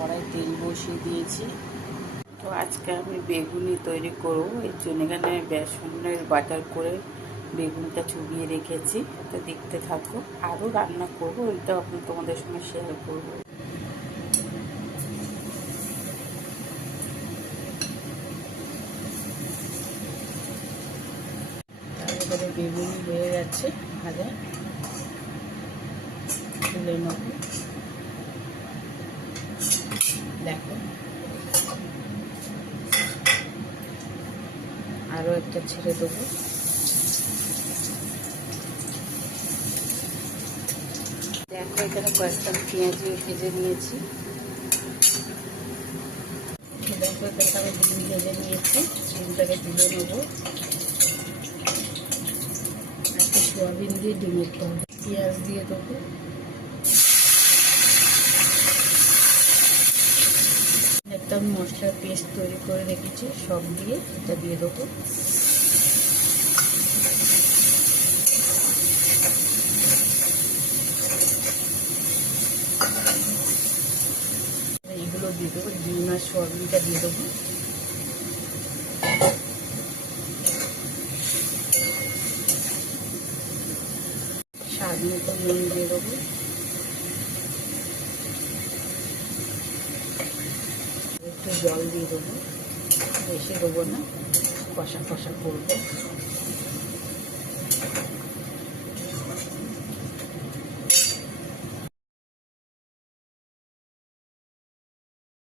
কড়াই তেল বসিয়ে দিয়েছি। তো আজকে আমি বেগুনি তৈরি করব, এর জন্য এখানে বেসনের বাটার করে বেগুনটা চুবিয়ে রেখেছি। তো দেখতে থাকো, আরও রান্না করবো, ওইটা তোমাদের সঙ্গে শেয়ার করবো। তারপরে বেগুনি হয়ে যাচ্ছে ভাজা, তুলে নেব। দেখো আরও একটা ছেড়ে দেবো। দেখো এখানে কয়েকটা পেঁয়াজি ভেজে নিয়েছি। দেখো এখানে আমি ডিম ভেজে নিয়েছি, ডিমটাকে তুলে নেবো। একটা সোয়াবিন দিয়ে ডিমের তরকারি, পেঁয়াজ দিয়ে দেবো। একটা মশলার পেস্ট তৈরি করে রেখেছি, সব দিয়ে এটা দিয়ে দেবো। এইগুলো দিয়ে দেবো, ডিম আর সোয়াবিনটা দিয়ে দেবো। স্বাদ মতো নুন দিয়ে দেবো। একটু জল দিয়ে দেবো, বেশি দেবো না, কষা কষা করবো।